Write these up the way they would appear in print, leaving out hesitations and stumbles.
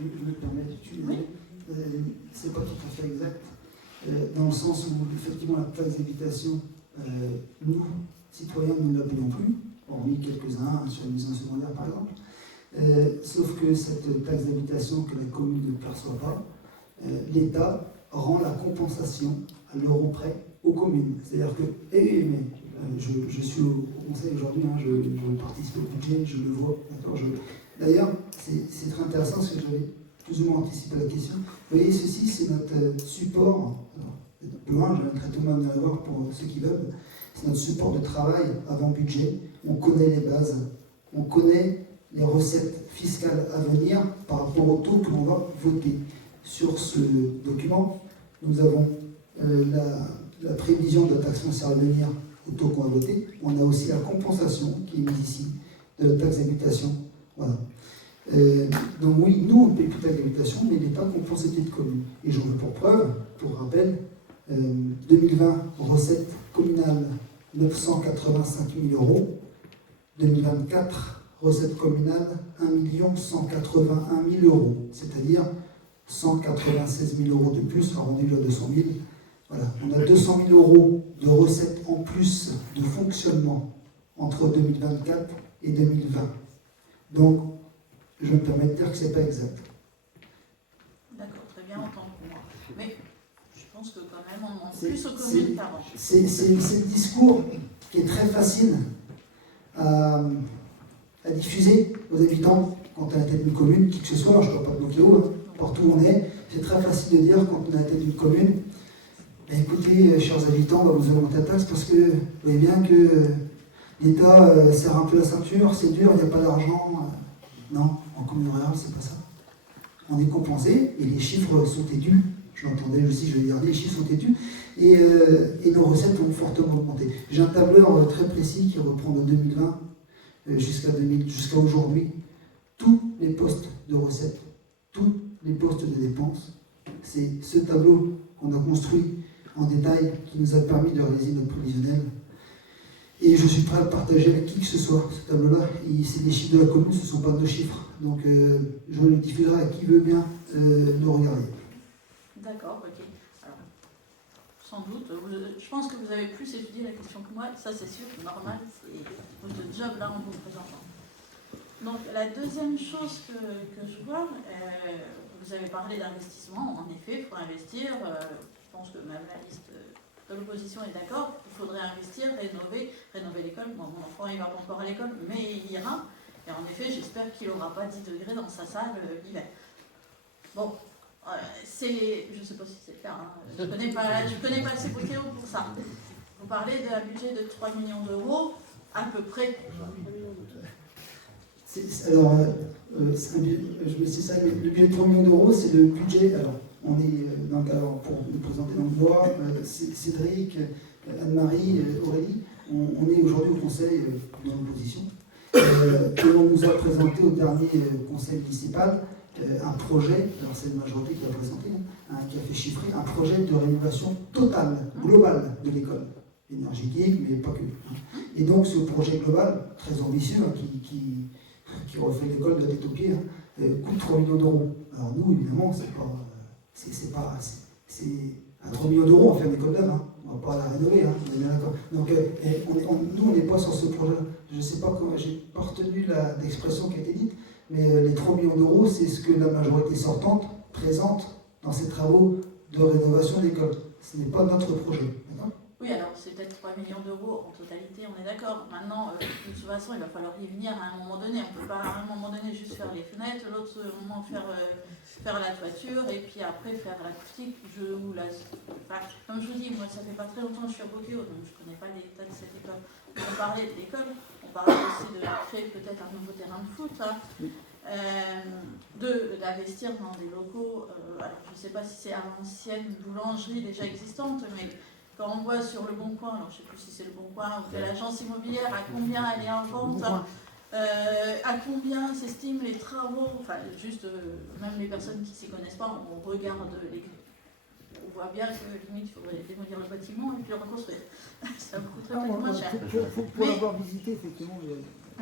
je me permets d'utiliser. Oui. C'est pas tout à fait exact, dans le sens où effectivement la taxe d'habitation, nous, citoyens, nous ne la payons plus, hormis quelques-uns sur les maisons secondaires par exemple. Sauf que cette taxe d'habitation que la commune ne perçoit pas, l'État rend la compensation à l'euro près aux communes. C'est-à-dire que, je suis au conseil aujourd'hui, hein, je participe au budget, je le vois. D'ailleurs, c'est très intéressant parce que j'avais plus ou moins anticipé la question. Vous voyez, ceci, c'est notre support. Alors, plus loin, j'inviterai tout le monde à aller voir pour ceux qui veulent. C'est notre support de travail avant budget. On connaît les bases, on connaît les recettes fiscales à venir par rapport au taux que l'on va voter. Sur ce document, nous avons la prévision de la taxe foncière à venir au taux qu'on va voter. On a aussi la compensation qui est mise ici de la taxe d'habitation. Voilà. Donc oui, nous on paye plus de taxe d'habitation, mais l'État compense les petites communes. Et j'en veux pour preuve, pour rappel, 2020, recettes communales 985 000 €. 2024, recettes communales 1 181 000 €, c'est-à-dire 196 000 € de plus, arrondi à 200 000. Voilà. On a 200 000 € de recettes en plus de fonctionnement entre 2024 et 2020. Donc, je me permets de dire que ce n'est pas exact. D'accord, très bien, autant pour moi. Mais je pense que quand même, on manque plus aux communes qu'avant. C'est le discours qui est très facile à diffuser aux habitants quand on est à la tête d'une commune, qui que ce soit, je ne parle pas de Montchéo, partout où on est, c'est très facile de dire quand on est à la tête d'une commune, ben écoutez, chers habitants, vous allez monter la taxe parce que vous voyez bien que l'État serre un peu la ceinture, c'est dur, il n'y a pas d'argent. Non, en commune rurale, c'est pas ça. On est compensé et les chiffres sont têtus. Je l'entendais aussi, je vais dire, les chiffres sont têtus et nos recettes ont fortement augmenté. J'ai un tableur très précis qui reprend de 2020 jusqu'à aujourd'hui tous les postes de recettes, tous les postes de dépenses. C'est ce tableau qu'on a construit en détail qui nous a permis de réaliser notre prévisionnel. Et je suis prêt à le partager avec qui que ce soit, ce tableau-là. C'est des chiffres de la commune, ce ne sont pas nos chiffres. Donc je le diffuserai à qui veut bien le regarder. D'accord, ok. Alors, sans doute, je pense que vous avez plus étudié la question que moi, ça c'est sûr, normal, c'est votre job là en vous présentant. Donc la deuxième chose que je vois, vous avez parlé d'investissement, en effet, il faut investir, je pense que même la liste de l'opposition est d'accord, il faudrait investir, rénover l'école. Bon, mon enfant il va pas encore à l'école, mais il ira, et en effet j'espère qu'il n'aura pas 10 degrés dans sa salle l'hiver. Bon, je ne sais pas si c'est le cas, hein. Je connais pas assez Montchéo pour ça. Vous parlez d'un budget de 3 millions d'euros, à peu près. Alors, je me sais ça, mais le budget de 3 millions d'euros, c'est le budget. Alors, on est donc, alors, pour nous présenter dans le bois, Cédric, Anne-Marie, Aurélie, on est aujourd'hui au conseil dans l'opposition. Et on nous a présenté au dernier conseil municipal un projet, alors c'est la majorité qui l'a présenté, qui a fait chiffrer, un projet de rénovation totale, globale de l'école, énergétique, mais pas que. Et donc ce projet global, très ambitieux, qui refait l'école de la tête aux pieds, coûte 3 millions d'euros. Alors nous, évidemment, c'est à 3 millions d'euros, on fait une école neuve, hein. On ne va pas la rénover, hein, on est bien d'accord. Donc nous, on n'est pas sur ce projet. Je ne sais pas comment, j'ai pas retenu l'expression qui a été dite, mais les 3 millions d'euros, c'est ce que la majorité sortante présente dans ses travaux de rénovation d'école. Ce n'est pas notre projet. D'accord ? Oui, alors c'est peut-être 3 millions d'euros en totalité, on est d'accord. Maintenant, de toute façon, il va falloir y venir à un moment donné. On ne peut pas à un moment donné juste faire les fenêtres, l'autre moment faire la toiture et puis après faire l'acoustique. Comme je vous dis, moi ça fait pas très longtemps que je suis à Montchéo, donc je ne connais pas les détails de cette école. On parlait de l'école, on parlait aussi de créer peut-être un nouveau terrain de foot, hein. D'investir dans des locaux. Alors je ne sais pas si c'est à l'ancienne boulangerie déjà existante, mais quand on voit sur le Bon Coin, alors je ne sais plus si c'est le Bon Coin ou de l'agence immobilière, à combien elle est en vente, à combien s'estiment les travaux, enfin juste, même les personnes qui ne s'y connaissent pas, on regarde on voit bien que limite il faudrait démolir le bâtiment et puis le reconstruire. Ça coûterait peut-être moins cher. Pour l'avoir visité, effectivement,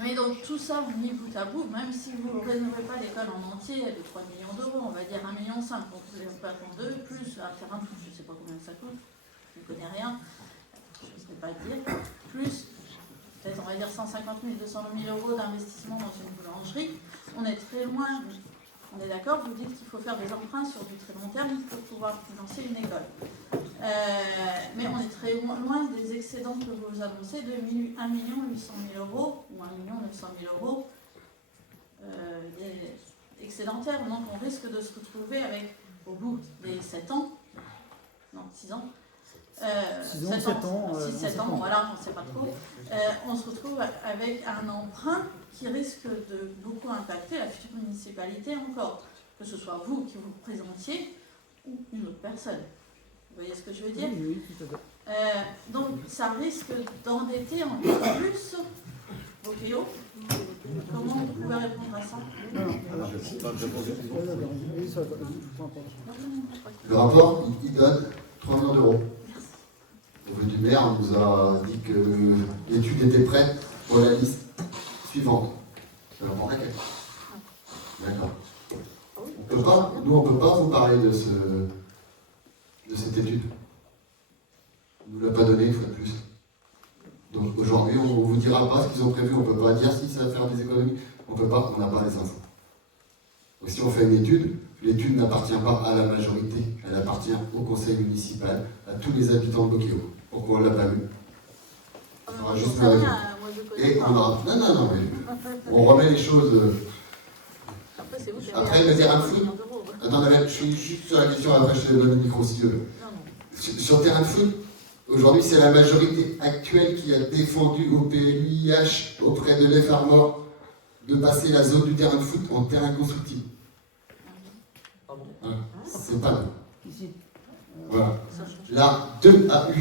Mais donc tout ça mis bout à bout, même si vous ne rénovez pas l'école en entier de 3 millions d'euros, on va dire 1,5 million, donc vous n'avez pas en deux, plus un terrain, je ne sais pas combien ça coûte, je ne connais rien, je ne sais pas le dire, plus peut-être on va dire 150 000, 200 000 euros d'investissement dans une boulangerie, on est très loin, on est d'accord, vous dites qu'il faut faire des emprunts sur du très long terme pour pouvoir financer une école. Mais on est très loin des excédents que vous annoncez de 1 800 000 euros ou 1 900 000 euros excédentaires. Donc on risque de se retrouver avec, au bout des 7 ans, non 6 ans, 7 ans, voilà, on ne sait pas trop, on se retrouve avec un emprunt qui risque de beaucoup impacter la future municipalité encore, que ce soit vous qui vous présentiez ou une autre personne. Vous voyez ce que je veux dire? Oui, tout à fait. Donc ça risque d'endetter encore plus Bocchio. Comment vous pouvez répondre à ça? Le rapport, il donne 3 millions d'euros. Le du maire nous a dit que l'étude était prête pour la liste suivante. Je vais répondre à quelqu'un. D'accord. Nous, on ne peut pas vous parler de cette étude. On ne nous l'a pas donné une fois de plus. Donc aujourd'hui, on ne vous dira pas ce qu'ils ont prévu. On ne peut pas dire si ça va faire des économies. On peut pas, on n'a pas les infos. Donc si on fait une étude, l'étude n'appartient pas à la majorité. Elle appartient au conseil municipal, à tous les habitants de Bocchio. Pourquoi on ne l'a pas vu? Il faudra juste me répondre. Et on aura... Non, mais on remet les choses... Après, le terrain de foot... Attends, je suis juste sur la question, après je te donne le micro si tu veux. Sur le terrain de foot, aujourd'hui, c'est la majorité actuelle qui a défendu au PLUIH, auprès de l'EF Armor, de passer la zone du terrain de foot en terrain constructible. Voilà. C'est pas nous. Voilà. La 2 AU.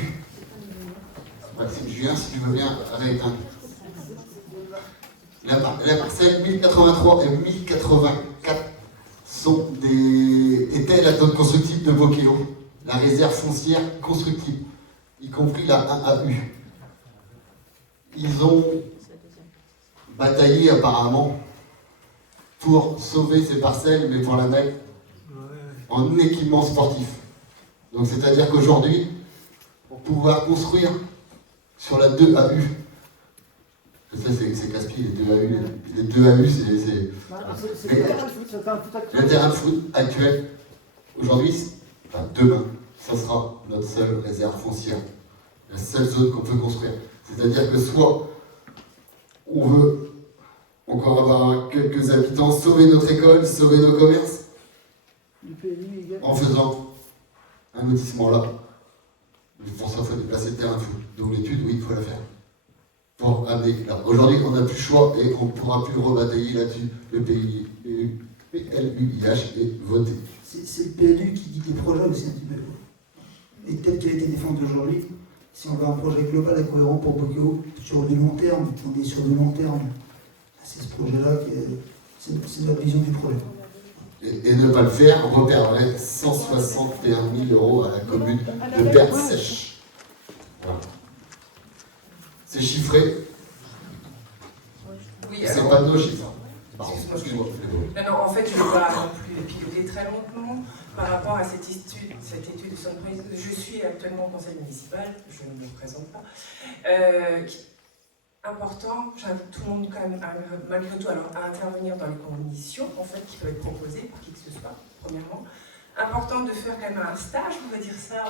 Maxime Julien, si tu veux bien, avec un. La parcelle 1083 et 1084 étaient la zone constructible de Bocchio, la réserve foncière constructible, y compris la 1AU. Ils ont bataillé apparemment pour sauver ces parcelles, mais pour la mettre en équipement sportif. Donc c'est-à-dire qu'aujourd'hui, pour pouvoir construire sur la 2AU, ça c'est casse-pied, les 2 AU, c'est le terrain de foot actuel. Aujourd'hui, enfin demain, ça sera notre seule réserve foncière, la seule zone qu'on peut construire. C'est-à-dire que soit on veut encore avoir quelques habitants, sauver notre école, sauver nos commerces, en faisant un lotissement là. Mais pour ça, il faut déplacer le terrain de foot. Donc l'étude, oui, il faut la faire. Pour amener là. Aujourd'hui, on n'a plus le choix et on ne pourra plus rebatailler là-dessus. Le PLUIH est voté. C'est le PLU qui dit des projets aussi un petit peu. Et tel qu'il a été défendu aujourd'hui, si on veut un projet global et cohérent pour Bocchio, sur du long terme, on est sur du long terme. C'est ce projet-là, c'est notre vision du projet. Et ne pas le faire, on reperdrait 161 000 euros à la commune de Berne-Sèche. Voilà. C'est chiffré. Oui, c'est alors, pas de nos chiffres. Excuse-moi. Non, en fait, je ne vais pas non plus épiloguer très longtemps par rapport à cette étude de Sunprise. Je suis actuellement au conseil municipal, je ne me présente pas. Important, j'invite tout le monde quand même, malgré tout, alors, à intervenir dans les conditions en fait, qui peuvent être proposées par qui que ce soit, premièrement. Important de faire quand même un stage, on va dire ça,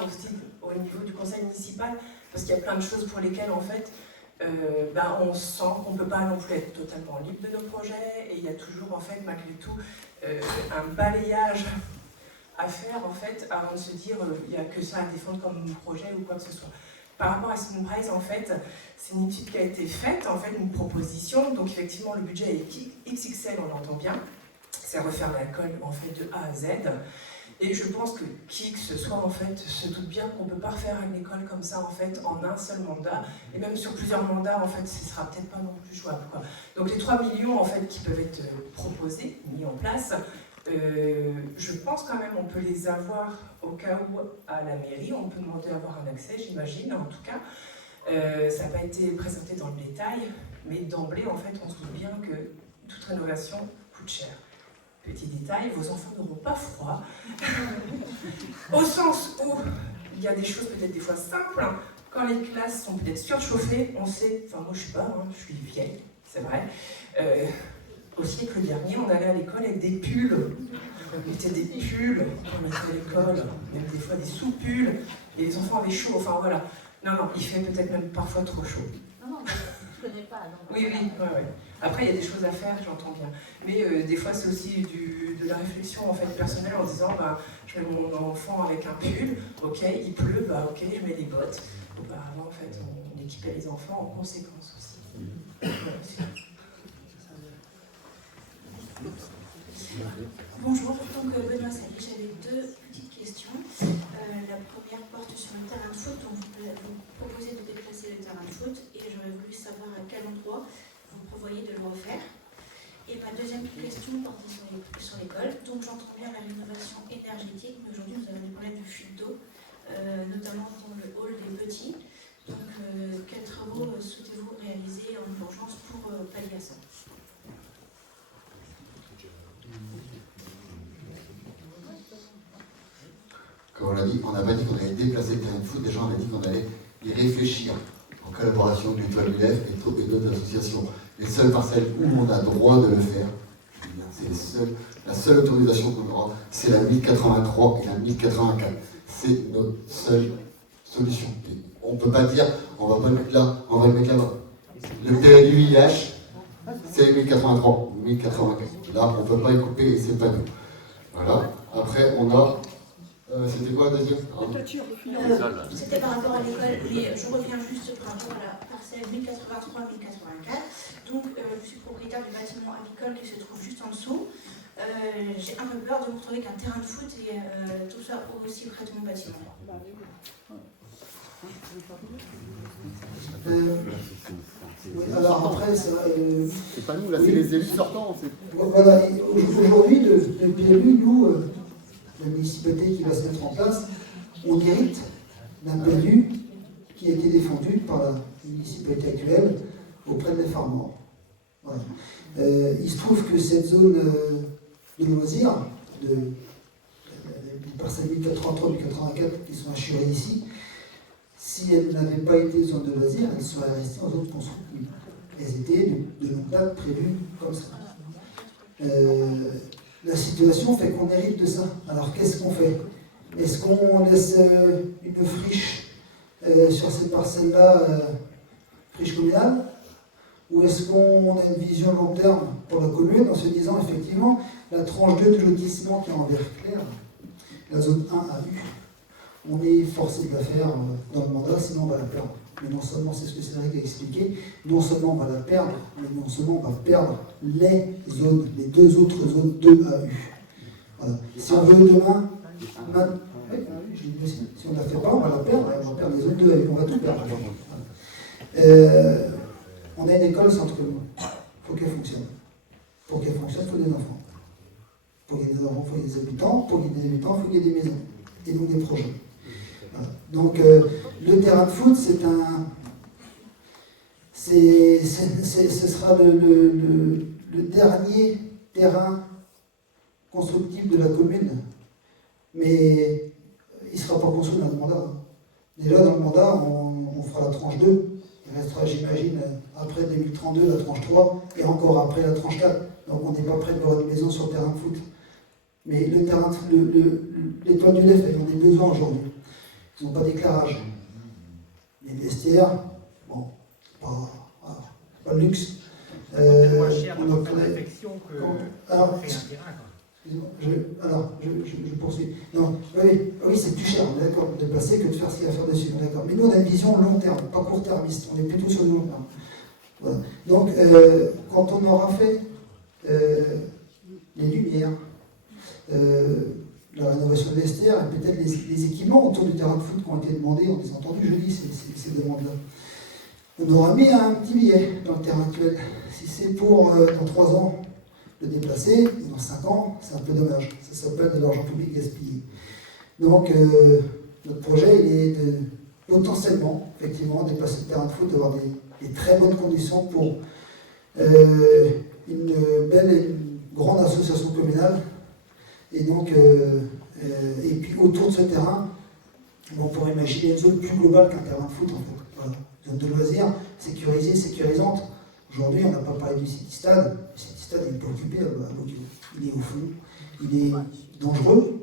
au niveau du conseil municipal, parce qu'il y a plein de choses pour lesquelles, en fait, on sent qu'on ne peut pas non plus être totalement libre de nos projets, et il y a toujours, en fait, malgré tout, un balayage à faire, en fait, avant de se dire il n'y a que ça à défendre comme projet ou quoi que ce soit. Par rapport à Sunprise, en fait, c'est une étude qui a été faite, en fait, une proposition. Donc, effectivement, le budget est XXL, on l'entend bien. C'est refaire l'école, en fait, de A à Z. Et je pense que qui que ce soit, en fait, se doute bien qu'on ne peut pas refaire une école comme ça, en fait, en un seul mandat. Et même sur plusieurs mandats, en fait, ce ne sera peut-être pas non plus jouable, quoi. Donc, les 3 millions, en fait, qui peuvent être proposés, mis en place, je pense quand même on peut les avoir au cas où à la mairie, on peut demander à avoir un accès, j'imagine, en tout cas. Ça n'a pas été présenté dans le détail, Mais d'emblée, en fait, on se doute bien que toute rénovation coûte cher. Petit détail, vos enfants n'auront pas froid. Au sens où il y a des choses peut-être des fois simples. Quand les classes sont peut-être surchauffées, on sait, enfin moi je suis pas, je suis vieille, c'est vrai. Au siècle dernier, on allait à l'école avec des pulls. On mettait des pulls quand on était à l'école, même des fois des sous-pulls, et les enfants avaient chaud, enfin voilà. Non, il fait peut-être même parfois trop chaud. Non, je ne connais pas. Donc, Oui. Après, il y a des choses à faire, j'entends bien. Mais des fois, c'est aussi de la réflexion en fait, personnelle en disant je mets mon enfant avec un pull, ok, il pleut, ok, je mets des bottes. En fait, on équipait les enfants en conséquence aussi. Bonjour, donc Benoît Sali, j'avais deux petites questions. La première porte sur le terrain de foot, donc vous proposez de déplacer le terrain de foot et j'aurais voulu savoir à quel endroit vous prévoyez de le refaire. Et ma deuxième question portait sur l'école. Donc j'entends bien la rénovation énergétique, mais aujourd'hui nous avons des problèmes de fuite d'eau, notamment dans le hall des petits. Donc quels travaux souhaitez-vous réaliser en urgence pour pallier à ça? Comme on l'a dit, on n'a pas dit qu'on allait déplacer le terrain de foot, déjà on a dit qu'on allait y réfléchir en collaboration avec l'Étoile du Lèvre et d'autres associations. Les seules parcelles où on a droit de le faire, c'est la seule autorisation qu'on aura, c'est la 1083 et la 1084. C'est notre seule solution. Et on ne peut pas dire on va pas le mettre là, on va le mettre là-bas. Le terrain du village, c'est 1083, 1084. Là, on ne peut pas y couper et c'est pas nous. Voilà. Après, on a. C'était quoi la deuxième? C'était par rapport à l'école, mais je reviens juste par rapport à la parcelle 1083-1084. Donc, je suis propriétaire du bâtiment agricole qui se trouve juste en dessous. J'ai un peu peur de me retrouver qu'un terrain de foot et tout ça aussi près de mon bâtiment. Oui, alors après, ça, c'est pas nous, là, c'est les élus sortants. Voilà, aujourd'hui, le PLU, nous, la municipalité qui va se mettre en place, on hérite d'un PLU qui a été défendu par la municipalité actuelle auprès des farmers. Voilà. Il se trouve que cette zone de loisirs, les parcelles 1083 et 1084 qui sont assurées ici, si elles n'avaient pas été zone de loisirs, elles seraient restées en zone constructive. Elles étaient de longue date prévues comme ça. La situation fait qu'on hérite de ça. Alors qu'est-ce qu'on fait? Est-ce qu'on laisse une friche sur ces parcelles-là, friche communale? Ou est-ce qu'on a une vision long terme pour la commune en se disant effectivement la tranche 2 de lotissement qui est en vert clair, la zone 1 à U, on est forcé de la faire dans le mandat, sinon on va la perdre. Mais non seulement, c'est ce que Cédric a expliqué, non seulement on va la perdre, mais non seulement on va perdre les zones, les deux autres zones 2 à U. Voilà. Si on veut demain, si on ne la fait pas, on va la perdre, on va perdre les zones 2 à U, on va tout perdre. On a une école centre commun, il faut qu'elle fonctionne. Pour qu'elle fonctionne, il faut des enfants. Pour qu'il y ait des enfants, il faut qu'il y ait des habitants. Pour qu'il y ait des habitants, il faut qu'il y ait des maisons. Et donc des projets. Voilà. Donc le terrain de foot, ce sera le dernier terrain constructible de la commune. Mais il ne sera pas construit dans le mandat. Déjà dans le mandat, on fera la tranche 2. Il restera, j'imagine, après 2032, la tranche 3, et encore après la tranche 4. Donc on n'est pas prêt de voir une maison sur le terrain de foot. Mais le terrain, l'Étoile du Lèvre, ils en ont besoin aujourd'hui. Ils n'ont pas d'éclairage. Les vestiaires, bon, pas de luxe. Moins cher dans faire l'infection que alors, créer un terrain. je poursuis. Non, oui, c'est plus cher, on est d'accord, de déplacer que de faire ce qu'il y a à faire dessus, on est d'accord. Mais nous, on a une vision long terme, pas court-termiste, on est plutôt sur le long terme. Voilà. Donc, quand on aura fait les lumières, la rénovation de vestiaires et peut-être les équipements autour du terrain de foot qui ont été demandés, on les a entendus jeudi, ces demandes-là. On aura mis un petit billet dans le terrain actuel. Si c'est pour, dans 3 ans, le déplacer, dans 5 ans, c'est un peu dommage. Ça s'appelle de l'argent public gaspillé. Donc, notre projet, il est de potentiellement, effectivement, déplacer le terrain de foot, d'avoir des très bonnes conditions pour une belle et une grande association communale. Et donc, et puis autour de ce terrain, on pourrait imaginer une zone plus globale qu'un terrain de foot en fait. Voilà. Zone de loisirs, sécurisée, sécurisante. Aujourd'hui, on n'a pas parlé du City Stade. Le City Stade, il n'est pas occupé à Beaucaire. Il est au fond. Il est dangereux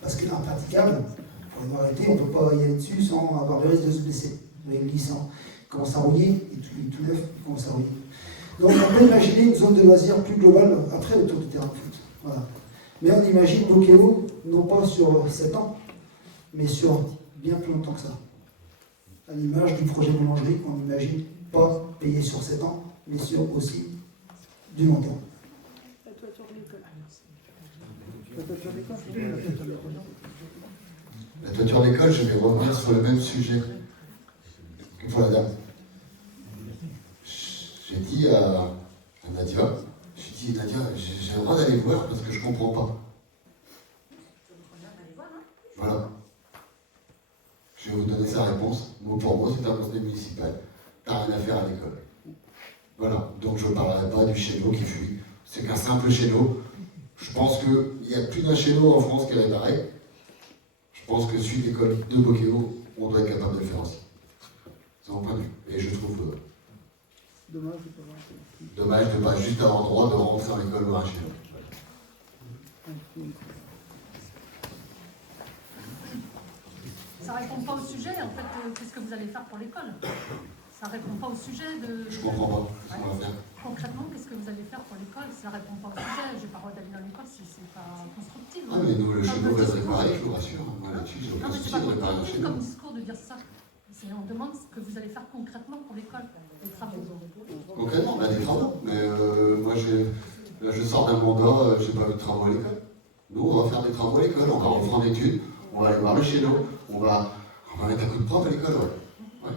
parce qu'il est impraticable. Il faut avoir arrêté, on ne peut pas y aller dessus sans avoir le risque de se blesser. Vous voyez, le glissant commence à rouiller, il est tout neuf, il commence à rouiller. Donc on peut imaginer une zone de loisirs plus globale après autour du terrain de foot. Voilà. Mais on imagine Beaucaire, non pas sur 7 ans, mais sur bien plus longtemps que ça. À l'image du projet boulangerie qu'on imagine pas payer sur 7 ans, mais sur aussi du long terme. La toiture de l'école. La toiture d'école, je vais revenir sur le même sujet que pour la dame. J'ai dit à Nadia, j'ai le droit d'aller voir parce que je comprends pas. Voilà. Je vais vous donner sa réponse. Mot pour mot, c'est un conseil municipal. T'as rien à faire à l'école. Voilà. Donc je ne parlerai pas du chéneau qui fuit. C'est qu'un simple chéneau. Je pense qu'il y a plus d'un chéneau en France qui est réparé. Je pense que suite l'école de Beaucaire, on doit être capable de le faire aussi. C'est mon point de vue. Et je trouve dommage de ne pas juste avoir le droit de rentrer en école ou un chéneau. Ça répond pas au sujet, en fait, qu'est-ce que vous allez faire pour l'école? Ça répond pas au sujet de... Je comprends pas ce qu'on va faire. Concrètement, qu'est-ce que vous allez faire pour l'école? Ça répond pas au sujet. J'ai pas le droit d'aller dans l'école si c'est pas constructif. Ah mais nous, le chéneau va se réparer, je vous rassure. Moi là-dessus, j'ai Non, aucun mais souci c'est pas de réparer un constructif chéneau. comme discours de dire ça. On demande ce que vous allez faire concrètement pour l'école, les travaux. Concrètement, on a des travaux. Mais moi, là, je sors d'un mandat, j'ai pas eu de travaux à l'école. Nous, on va faire des travaux à l'école, on va reprendre des études, on va aller voir le chéneau, on va mettre un coup de propre à l'école, ouais.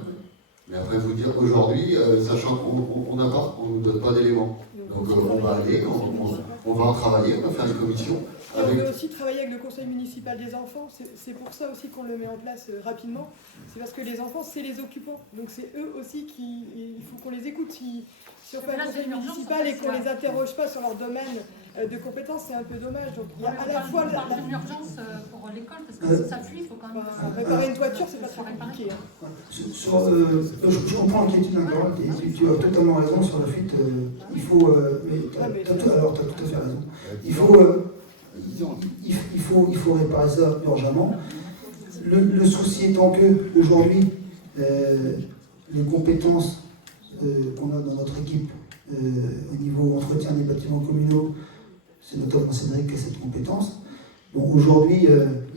Mais après, vous dire aujourd'hui, sachant qu'on n'a pas, on ne nous donne pas d'éléments. Donc on va aller, on va en travailler, on va faire des commissions. Et on veut aussi travailler avec le conseil municipal des enfants, c'est pour ça aussi qu'on le met en place rapidement. C'est parce que les enfants, c'est les occupants. Donc c'est eux aussi il faut qu'on les écoute. Si on fait un conseil municipal et qu'on ne les interroge pas sur leur domaine de compétences, c'est un peu dommage. Donc il y a à la fois... On parle d'une urgence pour l'école, parce que si ça fuit, il faut quand même... réparer une toiture, c'est pas très compliqué. Je comprends l'inquiétude d'un Carole, tu as totalement raison sur la fuite. Il faut... alors, tu as tout à fait raison. Il faut réparer ça urgemment. Le souci étant que, aujourd'hui, les compétences qu'on a dans notre équipe au niveau entretien des bâtiments communaux, c'est notamment Cédric qui a cette compétence. Bon, aujourd'hui,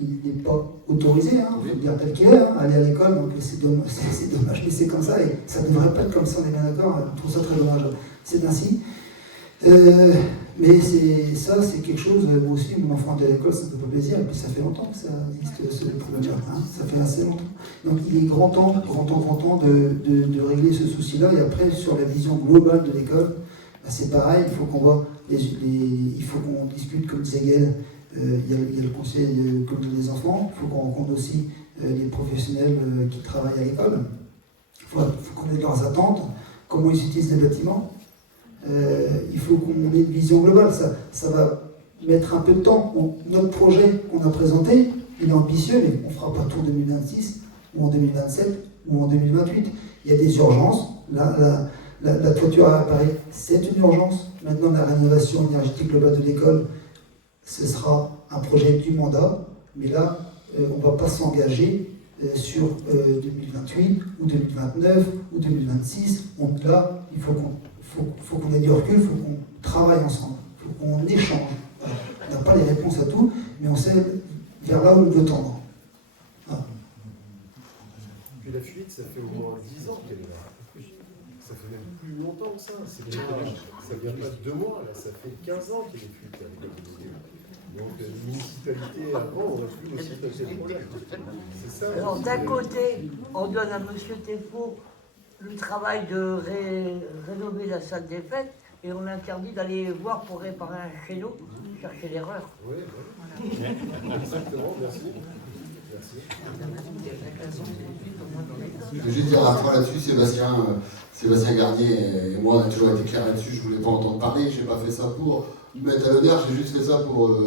il n'est pas autorisé, il faut le dire tel qu'il est, aller à l'école, donc c'est dommage, mais c'est comme ça, et ça ne devrait pas être comme ça, on est bien d'accord, je trouve ça très dommage. C'est ainsi. Mais c'est quelque chose, moi aussi, mon enfant est à l'école, ça me fait pas plaisir, et puis ça fait longtemps que ça existe, ce problème-là, ça fait assez longtemps. Donc il est grand temps de régler ce souci-là, et après, sur la vision globale de l'école, c'est pareil, il faut qu'on voit, il faut qu'on discute, comme disait Gaël, il y a le conseil communal des enfants, il faut qu'on rencontre aussi les professionnels qui travaillent à l'école, il faut qu'on ait leurs attentes, comment ils utilisent les bâtiments. Il faut qu'on ait une vision globale, ça va mettre un peu de temps. Notre projet qu'on a présenté, il est ambitieux, mais on ne fera pas tout en 2026, ou en 2027, ou en 2028. Il y a des urgences. La toiture à Paris, c'est une urgence. Maintenant, la rénovation énergétique globale de l'école, ce sera un projet du mandat, mais là, on ne va pas s'engager sur 2028, ou 2029, ou 2026. Donc là, il faut qu'on ait du recul, il faut qu'on travaille ensemble, il faut qu'on échange. On n'a pas les réponses à tout, mais on sait vers là où on veut tendre. Puis la fuite, ça fait au moins 10 ans qu'elle est là. Ça fait même plus longtemps que ça. Ça vient pas de 2 mois, là. Ça fait 15 ans qu'il est fuite à l'école de Beaucaire. Donc, les municipalités, avant, on a pu aussi passer le problème. C'est ça. Alors, d'un côté, on donne à M. Théfault le travail de rénover la salle des fêtes et on interdit d'aller voir pour réparer un chéneau, chercher l'erreur. Oui, voilà. Exactement, merci. Merci. Je vais juste dire un point là-dessus, Sébastien Garnier et moi on a toujours été clairs là-dessus, je ne voulais pas entendre parler, je n'ai pas fait ça pour me mettre à l'honneur, j'ai juste fait ça pour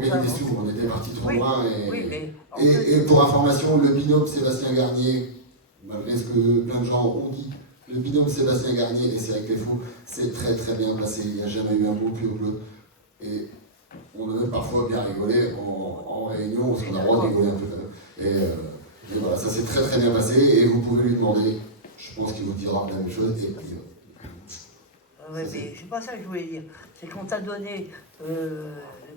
gagner des sous, on était parti trop loin. Et pour information, le binôme Sébastien Garnier, malgré ce que plein de gens ont dit, le binôme Sébastien Garnier et Cédric Lefaux, c'est très très bien passé, il n'y a jamais eu un mot plus bleu. Et on a même parfois bien rigolé en réunion, parce qu'on a le droit de rigoler un peu. Et voilà, ça s'est très très bien passé, et vous pouvez lui demander, je pense qu'il vous dira la même chose. Et puis, mais c'est pas ça que je voulais dire. C'est qu'on t'a donné le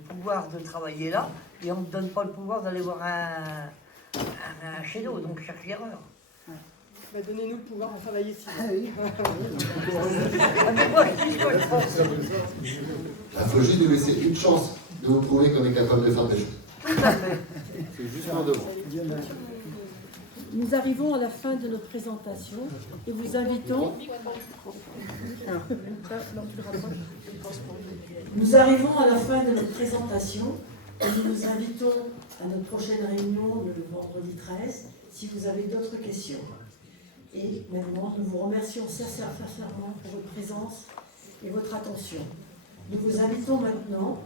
pouvoir de travailler là, et on ne te donne pas le pouvoir d'aller voir un chez nous, donc cherche l'erreur. Bah, donnez-nous le pouvoir de travailler ici. Ah oui. Il faut juste nous laisser une chance de vous prouver qu'on est capable de faire des choses. C'est juste en devant. Nous arrivons à la fin de notre présentation et vous invitons. Nous arrivons à la fin de notre présentation et nous vous invitons à notre prochaine réunion le vendredi 13 si vous avez d'autres questions. Et maintenant, nous vous remercions sincèrement pour votre présence et votre attention. Nous vous invitons maintenant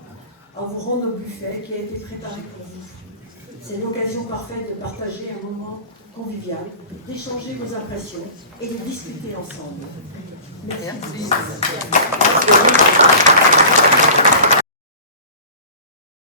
à vous rendre au buffet qui a été préparé pour vous. C'est l'occasion parfaite de partager un moment convivial, d'échanger vos impressions et de discuter ensemble. Merci.